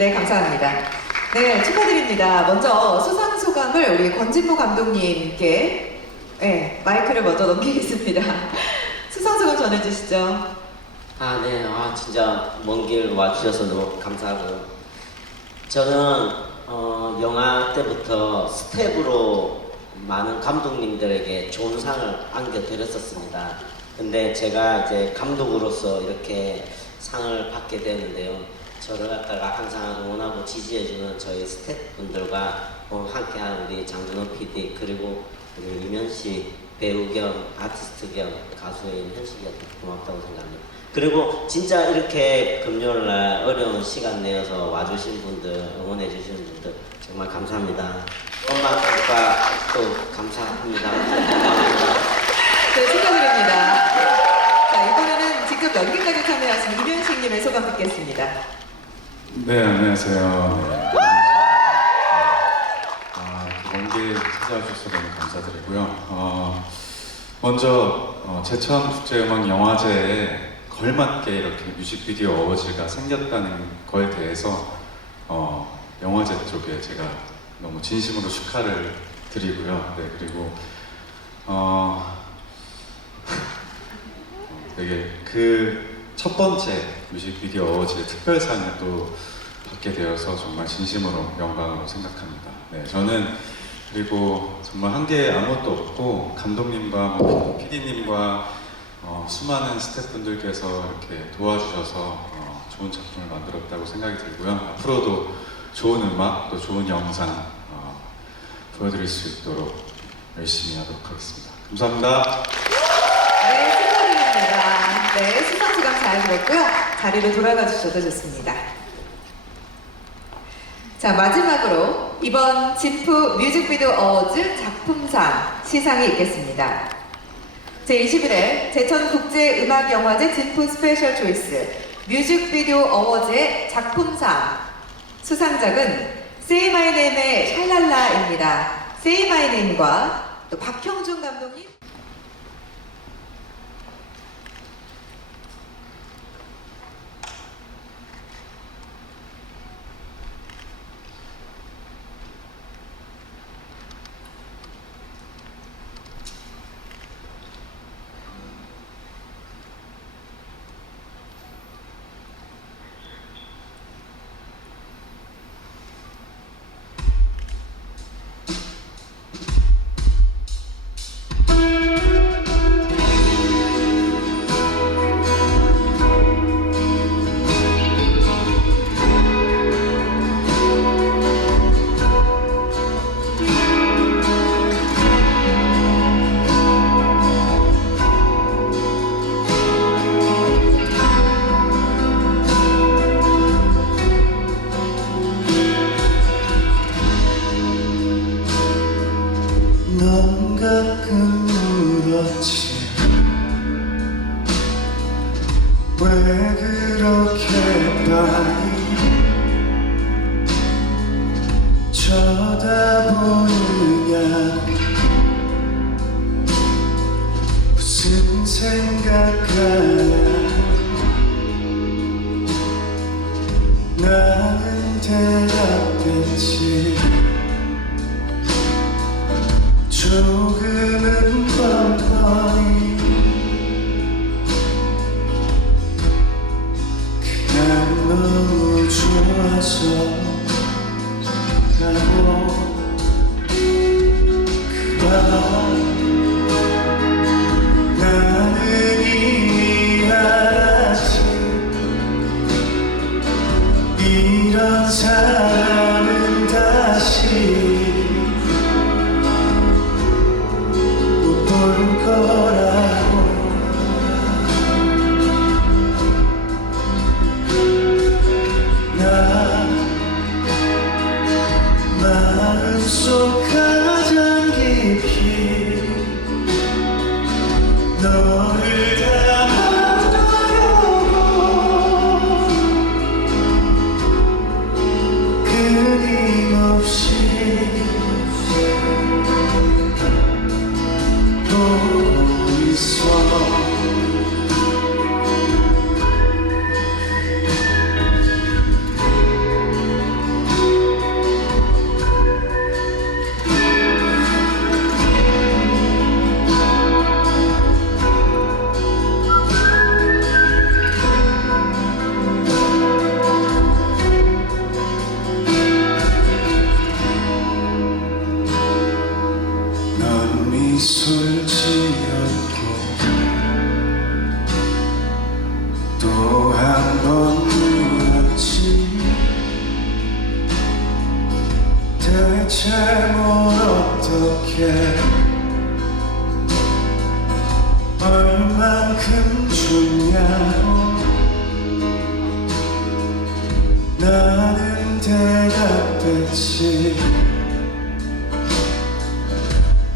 네, 감사합니다. 네, 축하드립니다. 먼저 수상 소감을 우리 권진모 감독님께 네, 마이크를 먼저 넘기겠습니다. 수상 소감 전해주시죠. 아, 네. 아, 진짜 먼 길 와주셔서 너무 감사하고요. 저는, 어, 영화 때부터 스텝으로 많은 감독님들에게 좋은 상을 안겨드렸었습니다. 근데 제가 이제 감독으로서 이렇게 상을 받게 되는데요. 저를 갖다가 항상 응원하고 지지해주는 저희 스태프분들과 어, 함께한 우리 장준호 PD 그리고 우리 이면식 배우 겸 아티스트 겸 가수인 현식이한테 고맙다고 생각합니다. 그리고 진짜 이렇게 금요일 날 어려운 시간 내어서 와주신 분들, 응원해 주시는 분들 정말 감사합니다. 엄마, 아빠 또 감사합니다. 네, 축하드립니다. 자, 이번에는 직접 연기까지 참여하신 이면식님의 소감 듣겠습니다. 네, 안녕하세요. 네. 아, 먼길 찾아와 주셔서 너무 감사드리고요. 어, 먼저 어, 제천 국제음악 영화제에 걸맞게 이렇게 뮤직비디오 어워즈가 생겼다는 거에 대해서 어, 영화제 쪽에 제가 너무 진심으로 축하를 드리고요. 네, 그리고 어, 되게 그 첫 번째 뮤직비디오 어워즈의 특별상을 또 받게 되어서 정말 진심으로 영광으로 생각합니다. 네, 저는 그리고 정말 한 게 아무것도 없고 감독님과 뭐 PD님과 어, 수많은 스태프분들께서 이렇게 도와주셔서 어, 좋은 작품을 만들었다고 생각이 들고요. 앞으로도 좋은 음악 또 좋은 영상 어, 보여드릴 수 있도록 열심히 하도록 하겠습니다. 감사합니다. 네, 축하드립니다. 네, 소감 잘 들었고요. 자리로 돌아가 주셔도 좋습니다. 자, 마지막으로 이번 진프 뮤직비디오 어워즈 작품상 시상이 있겠습니다. 제21회 제천국제음악영화제 진프 스페셜 초이스 뮤직비디오 어워즈의 작품상 수상작은 Say My Name의 샬랄라입니다. Say My Name과 또 박형준 감독님 나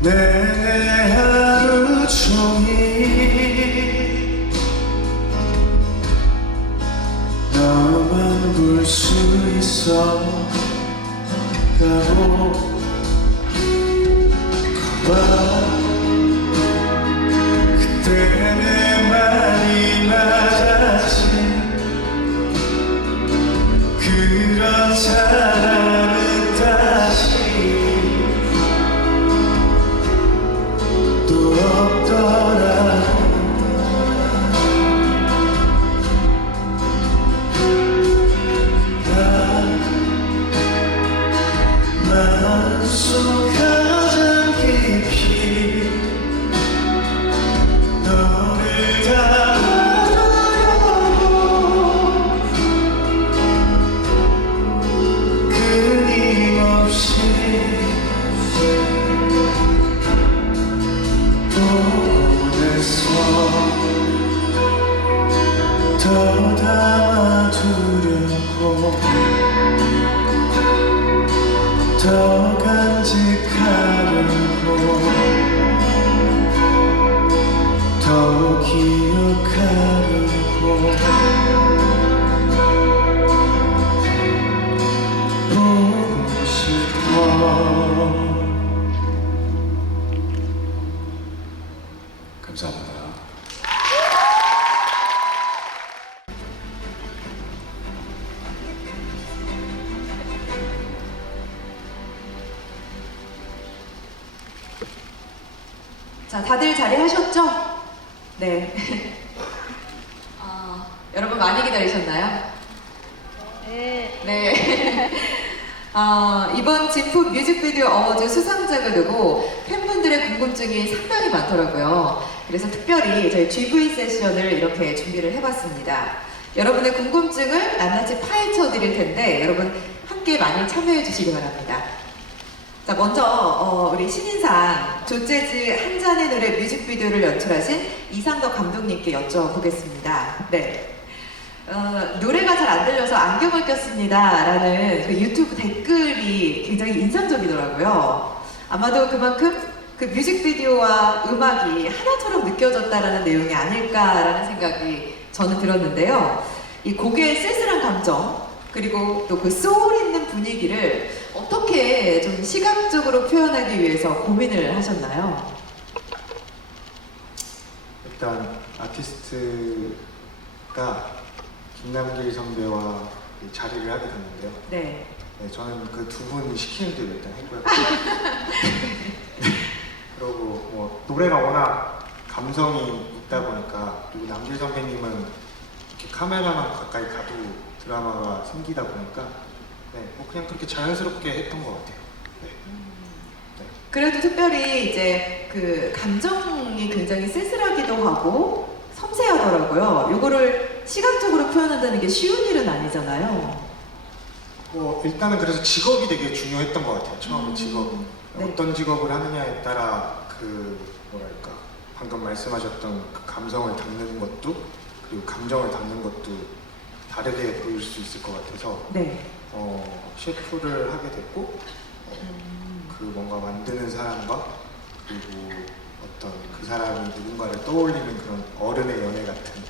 내내 하루 종일 너만 볼 수 있어. 가고 자, 다들 자리하셨죠? 네. 아, 여러분 많이 기다리셨나요? 네. 네. 아, 이번 진품 뮤직비디오 어워즈 수상작을 두고 팬분들의 궁금증이 상당히 많더라고요. 그래서 특별히 저희 GV 세션을 이렇게 준비를 해봤습니다. 여러분의 궁금증을 낱낱이 파헤쳐 드릴 텐데 여러분 함께 많이 참여해 주시기 바랍니다. 자, 먼저 어, 우리 신인상 조재즈 한 잔의 노래 뮤직비디오를 연출하신 이상덕 감독님께 여쭤보겠습니다. 네. 어, 노래가 잘 안 들려서 안경을 꼈습니다. 라는 그 유튜브 댓글이 굉장히 인상적이더라고요. 아마도 그만큼 그 뮤직비디오와 음악이 하나처럼 느껴졌다라는 내용이 아닐까라는 생각이 저는 들었는데요. 이 곡의 쓸쓸한 감정, 그리고 또 그 소울 있는 분위기를 어떻게 좀 시각적으로 표현하기 위해서 고민을 하셨나요? 일단 아티스트가 김남길 선배와 이 자리를 하게 됐는데요. 네. 네, 저는 그 두 분 시키는 대로 일단 했고요. 그리고 뭐 노래가 워낙 감성이 있다 보니까 그리고 남길 선배님은 이렇게 카메라만 가까이 가도 드라마가 생기다 보니까 네, 뭐 그냥 그렇게 자연스럽게 했던 것 같아요. 네. 네. 그래도 특별히 이제 그 감정이 굉장히 쓸쓸하기도 하고 섬세하더라고요. 요거를 시각적으로 표현한다는 게 쉬운 일은 아니잖아요. 뭐 일단은 그래서 직업이 되게 중요했던 것 같아요. 처음에 음, 직업이 네. 어떤 직업을 하느냐에 따라 그 뭐랄까 방금 말씀하셨던 그 감성을 담는 것도 그리고 감정을 담는 것도 다르게 보일 수 있을 것 같아서 네. 어, 셰프를 하게 됐고 어, 그 뭔가 만드는 사람과 그리고 어떤 그 사람이 누군가를 떠올리는 그런 어른의 연애 같은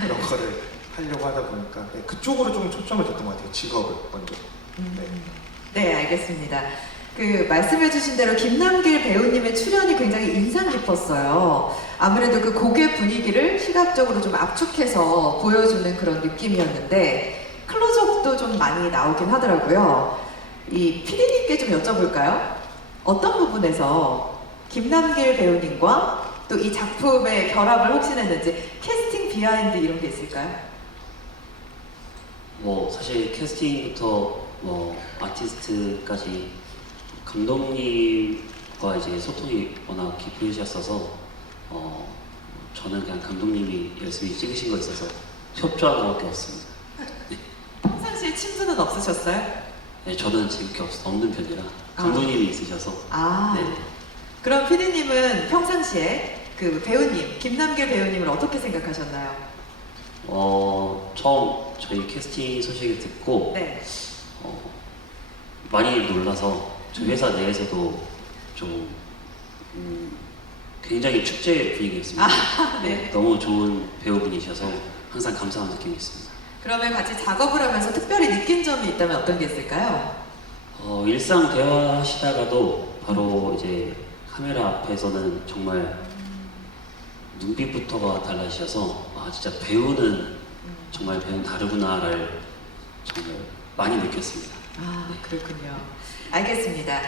그런 거를 하려고 하다 보니까 네, 그쪽으로 좀 초점을 뒀던 것 같아요. 직업을 먼저. 네. 네, 알겠습니다. 그 말씀해주신 대로 김남길 배우님의 출연이 굉장히 인상 깊었어요. 아무래도 그 곡의 분위기를 시각적으로 좀 압축해서 보여주는 그런 느낌이었는데 클로즈업도 좀 많이 나오긴 하더라고요. 이 피디님께 좀 여쭤볼까요? 어떤 부분에서 김남길 배우님과 또 이 작품의 결합을 혹시했는지 캐스팅 비하인드 이런 게 있을까요? 뭐 사실 캐스팅부터 뭐 아티스트까지 감독님과 이제 소통이 워낙 깊으셨어서 어 저는 그냥 감독님이 열심히 찍으신 거 있어서 협조한 것밖에 없습니다. 평상시에 친분은 없으셨어요? 네, 저는 지금 없, 없는 편이라 감독님이 있으셔서 아, 네. 그럼 피디님은 평상시에 그 배우님, 김남길 배우님을 어떻게 생각하셨나요? 어 처음 저희 캐스팅 소식을 듣고 네. 어, 많이 놀라서 저희 회사 내에서도 좀 음, 굉장히 축제 분위기였습니다. 아, 네. 너무 좋은 배우분이셔서 항상 감사한 느낌이 있습니다. 그러면 같이 작업을 하면서 특별히 느낀 점이 있다면 어떤 게 있을까요? 어, 일상 대화하시다가도 바로 이제 카메라 앞에서는 정말 눈빛부터가 달라지셔서 아 진짜 배우는 정말 배우는 다르구나를 정말 많이 느꼈습니다. 아, 그렇군요. 알겠습니다.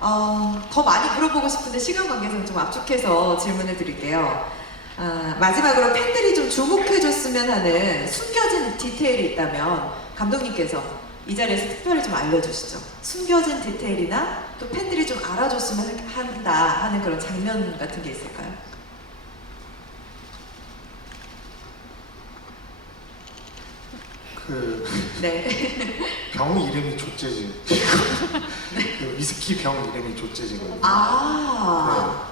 어, 더 많이 물어보고 싶은데 시간 관계상 좀 압축해서 질문을 드릴게요. 아, 마지막으로 팬들이 좀 주목해줬으면 하는 숨겨진 디테일이 있다면 감독님께서 이 자리에서 특별히 좀 알려주시죠. 숨겨진 디테일이나 또 팬들이 좀 알아줬으면 한다 하는 그런 장면 같은 게 있을까요? 그 네. 병 이름이 조재지. 그 위스키 병 이름이 조재지거든요. 아,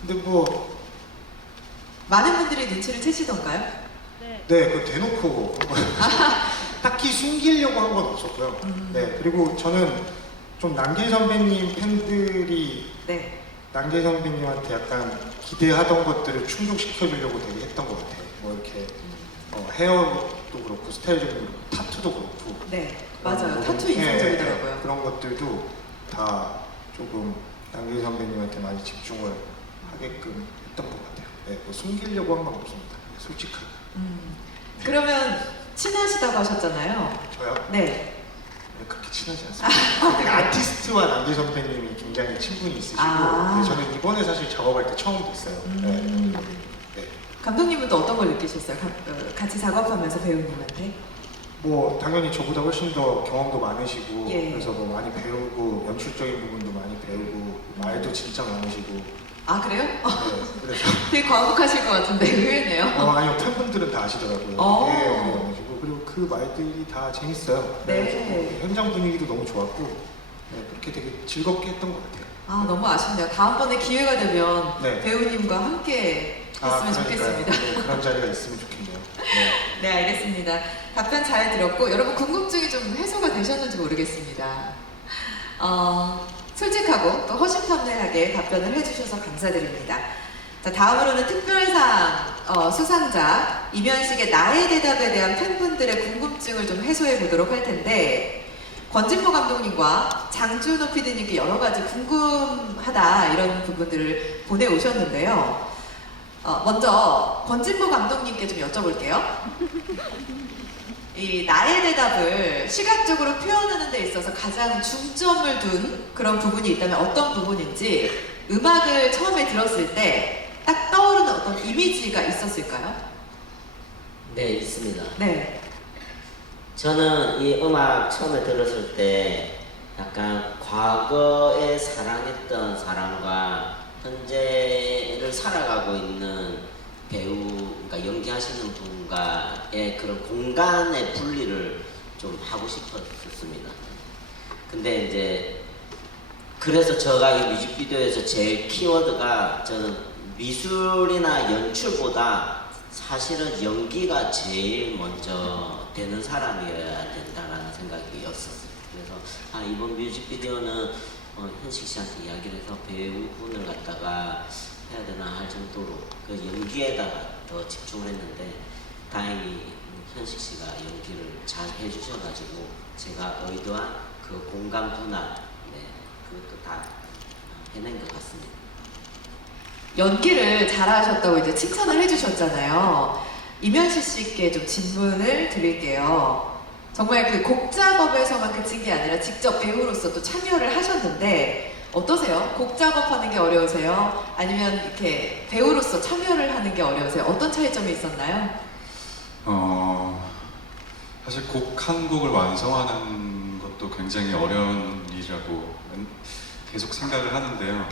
네. 근데 뭐 많은 분들이 눈치를 채시던가요? 네, 그 대놓고 그런 거 딱히 숨기려고 한 건 없었고요. 음. 네, 그리고 저는 좀 남길 선배님 팬들이 네. 남길 선배님한테 약간 기대하던 것들을 충족시켜주려고 되게 했던 것 같아요. 뭐 이렇게 어, 헤어도 그렇고 스타일적인 거 그렇고 타투도 그렇고 네. 맞아요. 뭐, 타투 네, 인상적이더라고요. 네, 그런 것들도 다 조금 남길 선배님한테 많이 집중을 하게끔 했던 것 같아요. 네, 뭐 숨기려고 한 건 없습니다. 솔직하게. 음. 그러면 친하시다고 하셨잖아요. 저요? 네. 네, 그렇게 친하지 않습니다. 네, 아티스트와 남길 선배님이 굉장히 친분이 있으시고 아. 네, 저는 이번에 사실 작업할 때 처음 뵀어요. 음. 네. 네. 감독님은 또 어떤 걸 느끼셨어요? 가- 어, 같이 작업하면서 배우님한테? 뭐 당연히 저보다 훨씬 더 경험도 많으시고 예. 그래서 뭐 많이 배우고 연출적인 부분도 많이 배우고 말도 진짜 많으시고 아 그래요? 어, 네, 그래서 되게 과묵하실 것 같은데 의외네요. 어, 아니요 팬분들은 다 아시더라고요. 어. 네, 네, 그래가지고 그리고 그 말들이 다 재밌어요. 네. 현장 분위기도 너무 좋았고 네, 그렇게 되게 즐겁게 했던 것 같아요. 아 너무 아쉽네요. 다음번에 기회가 되면 네. 배우님과 함께 했으면 그러니까요. 좋겠습니다. 네, 그런 자리가 있으면 좋겠네요. 네. 네 알겠습니다. 답변 잘 들었고 여러분 궁금증이 좀 해소가 되셨는지 모르겠습니다. 어, 솔직하고 또 허심탄회하게 답변을 해주셔서 감사드립니다. 자 다음으로는 특별상 어, 수상자 이면식의 나의 대답에 대한 팬분들의 궁금증을 좀 해소해 보도록 할 텐데 권진모 감독님과 장준호 PD님께 여러 가지 궁금하다 이런 부분들을 보내오셨는데요. 어, 먼저 권진모 감독님께 좀 여쭤볼게요. 이 나의 대답을 시각적으로 표현하는 데 있어서 가장 중점을 둔 그런 부분이 있다면 어떤 부분인지 음악을 처음에 들었을 때 딱 떠오르는 어떤 이미지가 있었을까요? 네, 있습니다. 네. 저는 이 음악 처음에 들었을 때 약간 과거에 사랑했던 사람과 현재를 살아가고 있는 배우, 그러니까 연기하시는 분과의 그런 공간의 분리를 좀 하고 싶었습니다. 근데 이제 그래서 제가 이 뮤직비디오에서 제 키워드가 저는 미술이나 연출보다 사실은 연기가 제일 먼저 되는 사람이어야 된다라는 생각이었었어요. 그래서 아, 이번 뮤직비디오는 어, 현식 씨한테 이야기를 해서 배우분을 갖다가 해야 되나 할 정도로 그 연기에다가 더 집중을 했는데 다행히 현식 씨가 연기를 잘 해주셔가지고 제가 의도한 그 공감 분할 네, 그것도 다 해낸 것 같습니다. 연기를 잘하셨다고 이제 칭찬을 해주셨잖아요. 이면시 씨께 좀 질문을 드릴게요. 정말 그 곡 작업에서만 그친 게 아니라 직접 배우로서 또 참여를 하셨는데 어떠세요? 곡 작업하는 게 어려우세요? 아니면 이렇게 배우로서 참여를 하는 게 어려우세요? 어떤 차이점이 있었나요? 어, 사실 곡 한 곡을 완성하는 것도 굉장히 어려운 일이라고 계속 생각을 하는데요.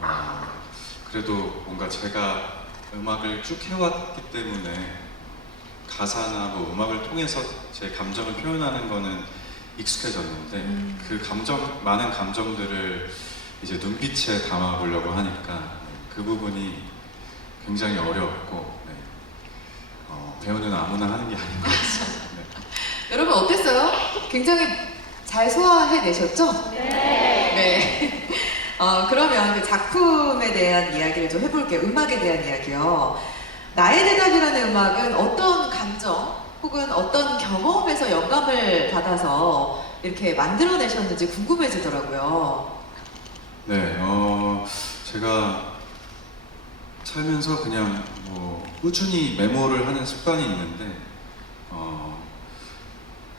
어, 그래도 뭔가 제가 음악을 쭉 해왔기 때문에 가사나 뭐 음악을 통해서 제 감정을 표현하는 거는 익숙해졌는데 음. 그 감정 많은 감정들을 이제 눈빛에 담아보려고 하니까 그 부분이 굉장히 어려웠고 네. 어, 배우는 아무나 하는 게 아닌 것 같습니다. 네. 여러분 어땠어요? 굉장히 잘 소화해내셨죠? 네. 어, 그러면 그 작품에 대한 이야기를 좀 해볼게요. 음악에 대한 이야기요. 나의 대답이라는 음악은 어떤 감정 혹은 어떤 경험에서 영감을 받아서 이렇게 만들어내셨는지 궁금해지더라고요. 네, 어, 제가 살면서 그냥 뭐 꾸준히 메모를 하는 습관이 있는데, 어,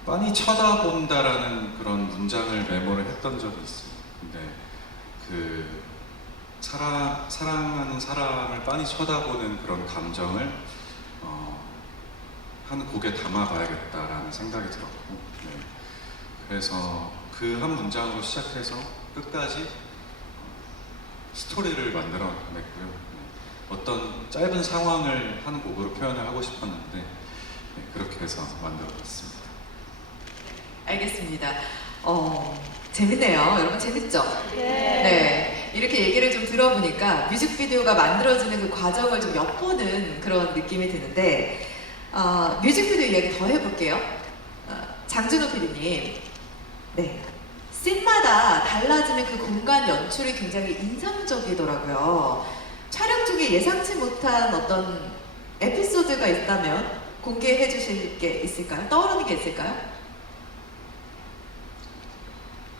빤히 쳐다본다라는 그런 문장을 메모를 했던 적이 있어요. 근데 그 사랑, 사랑하는 사람을 빤히 쳐다보는 그런 감정을 어, 한 곡에 담아봐야겠다라는 생각이 들었고, 네. 그래서 그 한 문장으로 시작해서 끝까지 스토리를 만들어냈고요. 네. 어떤 짧은 상황을 한 곡으로 표현을 하고 싶었는데 네, 그렇게 해서 만들어봤습니다. 알겠습니다. 어, 재밌네요. 여러분 재밌죠? 네. 이렇게 얘기를 좀 들어보니까 뮤직비디오가 만들어지는 그 과정을 좀 엿보는 그런 느낌이 드는데, 어, 뮤직비디오 이야기 더 해볼게요. 어, 장준호 PD님. 네. 씬마다 달라지는 그 공간 연출이 굉장히 인상적이더라고요. 촬영 중에 예상치 못한 어떤 에피소드가 있다면 공개해 주실 게 있을까요? 떠오르는 게 있을까요?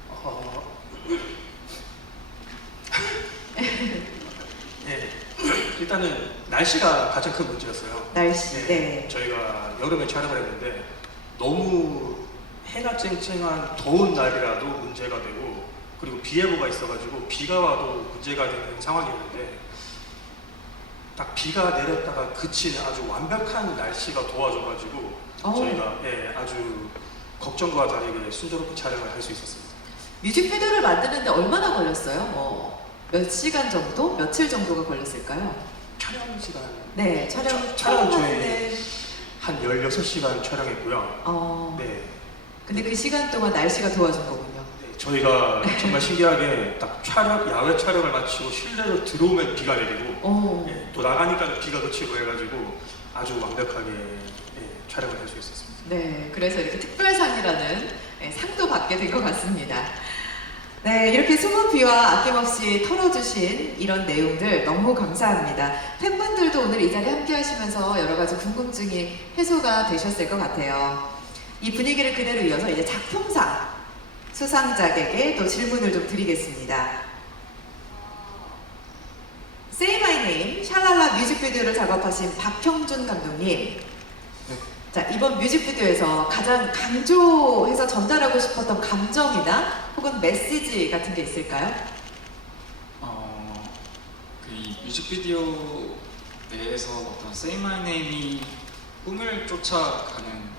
어... 네, 일단은 날씨가 가장 큰 문제였어요. 날씨. 네. 저희가 여름에 촬영을 했는데 너무 해가 쨍쨍한 더운 날이라도 문제가 되고 그리고 비 예보가 있어가지고 비가 와도 문제가 되는 상황이었는데 딱 비가 내렸다가 그친 아주 완벽한 날씨가 도와줘가지고 어. 저희가 예, 아주 걱정과 다르게 순조롭게 촬영을 할 수 있었습니다. 뮤직비디오를 만드는데 얼마나 걸렸어요? 뭐, 몇 시간 정도? 며칠 정도가 걸렸을까요? 촬영 시간 네, 촬영, 촬- 촬영 하는데, 한 16시간 촬영했고요. 어, 네. 근데 그 시간 동안 날씨가 도와준 거군요. 네, 저희가 정말 신기하게 딱 촬영, 야외 촬영을 마치고 실내로 들어오면 비가 내리고 오, 예, 또 나가니까 비가 그치고 해가지고 아주 완벽하게 예, 촬영을 할 수 있었습니다. 네, 그래서 이렇게 특별상이라는 네, 상도 받게 된 것 같습니다. 네, 이렇게 숨은 비와 아낌없이 털어주신 이런 내용들 너무 감사합니다. 팬분들도 오늘 이 자리에 함께 하시면서 여러 가지 궁금증이 해소가 되셨을 것 같아요. 이 분위기를 그대로 이어서 이제 작품상 수상작에게 또 질문을 좀 드리겠습니다. Say My Name, 샬랄라 뮤직비디오를 작업하신 박형준 감독님. 자, 이번 뮤직비디오에서 가장 강조해서 전달하고 싶었던 감정이나 혹은 메시지 같은 게 있을까요? 어, 그이 뮤직비디오 내에서 어떤 Say My Name이 꿈을 쫓아가는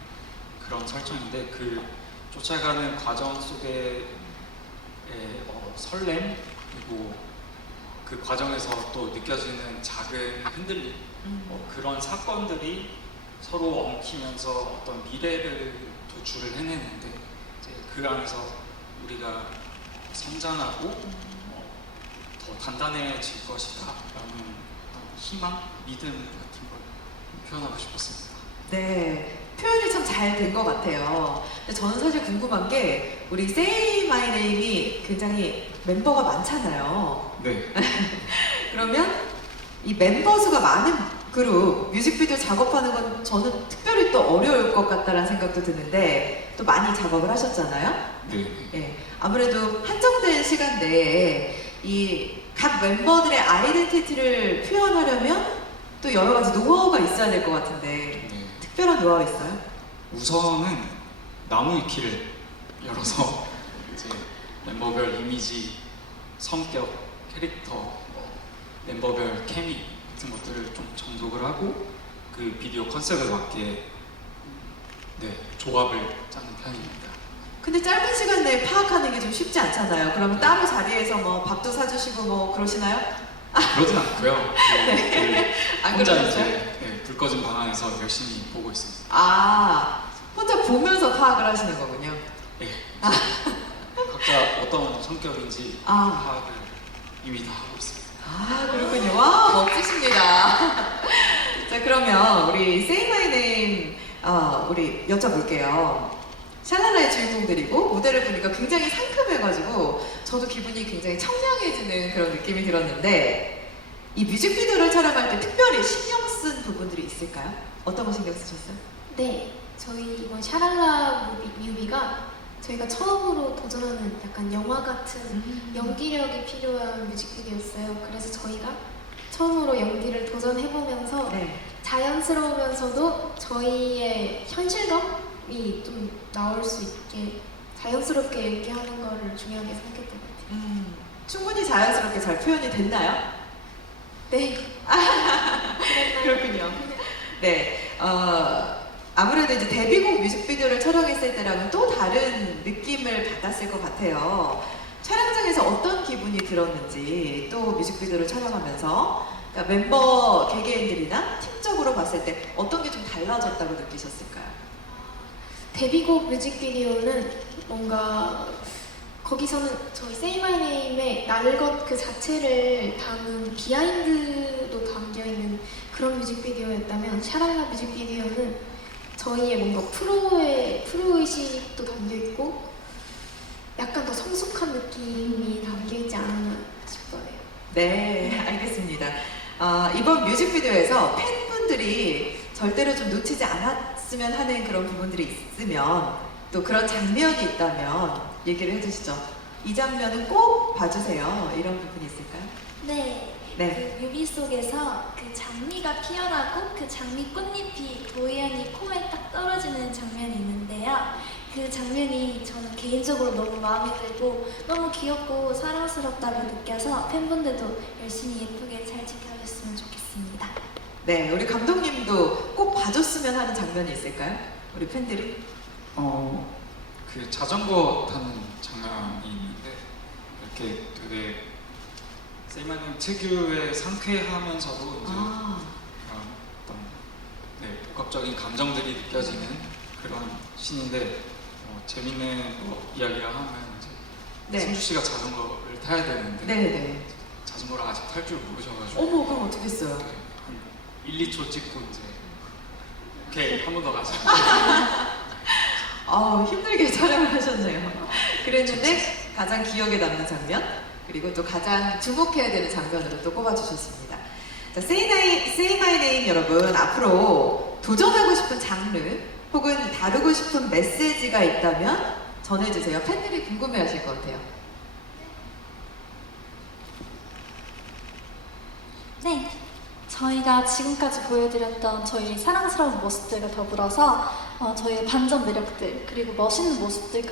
그런 설정인데 그 쫓아가는 과정 속에 어, 설렘 그리고 그 과정에서 또 느껴지는 작은 흔들림 어, 그런 사건들이 서로 엉키면서 어떤 미래를 도출을 해내는데 그 안에서 우리가 성장하고 어, 더 단단해질 것이다라는 희망, 믿음 같은 걸 표현하고 싶었습니다. 네, 표현이 참 잘 된 것 같아요. 근데 저는 사실 궁금한 게 우리 Say My Name이 굉장히 멤버가 많잖아요. 네. 그러면 이 멤버 수가 많은 그룹 뮤직비디오 작업하는 건 저는 특별히 또 어려울 것 같다라는 생각도 드는데 또 많이 작업을 하셨잖아요. 네. 예, 아무래도 한정된 시간 내에 이 각 멤버들의 아이덴티티를 표현하려면 또 여러 가지 노하우가 있어야 될 것 같은데 네. 특별한 노하우 있어요? 우선은 나무 위키를 열어서 이제 멤버별 이미지, 성격, 캐릭터, 뭐 멤버별 케미 같은 것들을 좀 정독을 하고 그 비디오 컨셉에 맞게 네 조합을 짜는 편입니다. 근데 짧은 시간 내에 파악하는 게 좀 쉽지 않잖아요. 그러면 따로 자리에서 뭐 밥도 사주시고 뭐 그러시나요? 그러진 않고요. 네, 안그 혼자? 이제 네, 불 꺼진 방 안에서 열심히 보고 있습니다. 아 혼자 보면서 파악을 하시는 거군요. 네. 각자 어떤 성격인지 아. 파악을 이미 다 하고 있습니다. 아 그렇군요. 와 멋지십니다. 자 그러면 우리 Say My Name 어, 우리 여쭤볼게요. 샬랄라의 주인공들이고 무대를 보니까 굉장히 상큼해가지고 저도 기분이 굉장히 청량해지는 그런 느낌이 들었는데 이 뮤직비디오를 촬영할 때 특별히 신경 쓴 부분들이 있을까요? 어떤 거 신경 쓰셨어요? 네, 저희 이번 샤랄라 뮤비, 뮤비가 저희가 처음으로 도전하는 약간 영화 같은 연기력이 필요한 뮤직비디오였어요. 그래서 저희가 처음으로 연기를 도전해보면서 네. 자연스러우면서도 저희의 현실감이 좀 나올 수 있게 자연스럽게 연기하는 거를 중요하게 생각했던 것 같아요. 음, 충분히 자연스럽게 잘 표현이 됐나요? 네. 그렇군요. 네, 어, 아무래도 이제 데뷔곡 뮤직비디오를 촬영했을 때랑은 또 다른 느낌을 받았을 것 같아요. 촬영장에서 어떤 기분이 들었는지 또 뮤직비디오를 촬영하면서 그러니까 멤버 개개인들이나 팀적으로 봤을 때 어떤 게 좀 달라졌다고 느끼셨을까요? 데뷔곡 뮤직비디오는 뭔가 거기서는 저희 Say My Name의 날것 그 자체를 담은 비하인드도 담겨 있는 그런 뮤직비디오였다면 샤랄라 뮤직비디오는 저희의 뭔가 프로의 프로 의식도 담겨 있고 약간 더 성숙한 느낌이 담겨 있지 않았나 싶어요. 네, 알겠습니다. 아, 이번 뮤직비디오에서 팬분들이 절대로 좀 놓치지 않았으면 하는 그런 부분들이 있으면 또 그런 장면이 있다면 얘기를 해주시죠. 이 장면은 꼭 봐주세요. 이런 부분이 있을까요? 네. 네. 그 뮤비 속에서 그 장미가 피어나고 그 장미 꽃잎이 도희연이 코에 딱 떨어지는 장면이 있는데요. 그 장면이 저는 개인적으로 너무 마음에 들고 너무 귀엽고 사랑스럽다고 느껴서 팬분들도 열심히 예쁘게 잘 지켜줬으면 좋겠습니다. 네, 우리 감독님도 꼭 봐줬으면 하는 장면이 있을까요? 우리 팬들이? 어, 그 자전거 타는 장면이 있는데 이렇게 되게 세이마님 특유의 상쾌하면서도 이제 아, 그런 어떤 네, 복합적인 감정들이 느껴지는 그런 신인데 어, 재밌는 뭐 이야기를 하면 이제 네. 승주 씨가 자전거를 타야 되는데 네네. 자전거를 아직 탈 줄 모르셔가지고 어머, 그럼 어떻게 했어요? 네, 한 1, 2초 찍고 이제 오케이 한 번 더 가자 아 힘들게 촬영을 하셨네요. 그랬는데 가장 기억에 남는 장면 그리고 또 가장 주목해야 되는 장면으로 또 꼽아주셨습니다. 자, Say My, Say My Name 여러분 앞으로 도전하고 싶은 장르 혹은 다루고 싶은 메시지가 있다면 전해주세요. 팬들이 궁금해하실 것 같아요. 네. 저희가 지금까지 보여드렸던 저희 사랑스러운 모습들과 더불어서 어, 저희의 반전 매력들 그리고 멋있는 모습들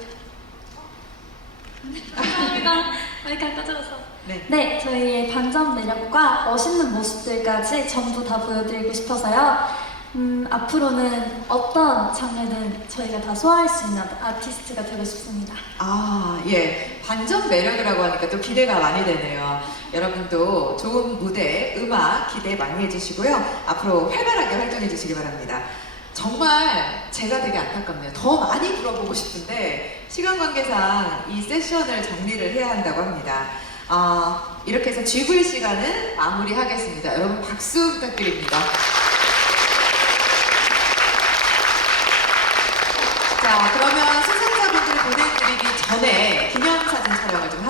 마이크 꺼져서 네. 네, 저희의 반전 매력과 멋있는 모습들까지 전부 다 보여드리고 싶어서요. 음, 앞으로는 어떤 장르든 저희가 다 소화할 수 있는 아티스트가 되고 싶습니다. 아, 예. 반전 매력이라고 하니까 또 기대가 많이 되네요. 여러분도 좋은 무대, 음악 기대 많이 해주시고요. 앞으로 활발하게 활동해 주시기 바랍니다. 정말 제가 되게 안타깝네요. 더 많이 물어보고 싶은데 시간 관계상 이 세션을 정리를 해야 한다고 합니다. 아, 이렇게 해서 GV 시간은 마무리하겠습니다. 여러분 박수 부탁드립니다. 자, 그러면 수상자분들 보내드리기 전에 기념사진 촬영을 좀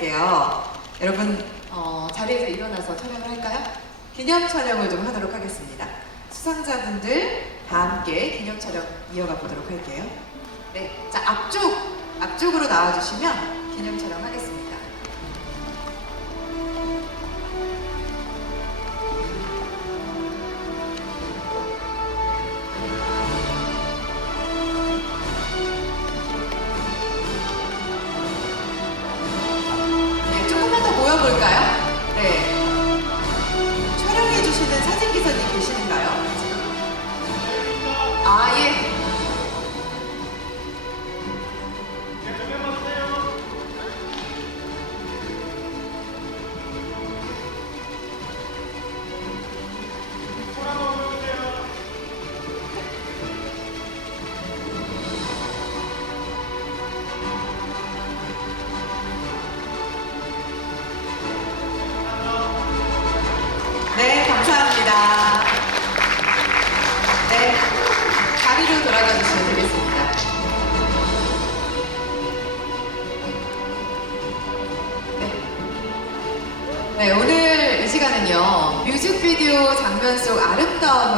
할게요. 여러분 어, 자리에서 일어나서 촬영을 할까요? 기념 촬영을 좀 하도록 하겠습니다. 수상자분들 다 함께 기념 촬영 이어가 보도록 할게요. 네, 자 앞쪽 앞쪽으로 나와주시면 기념 촬영 하겠습니다.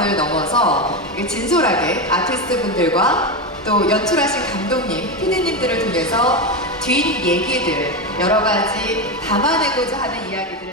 아름다움을 넘어서 진솔하게 아티스트 분들과 또 연출하신 감독님, 피디님들을 통해서 뒷 얘기들, 여러 가지 담아내고자 하는 이야기들을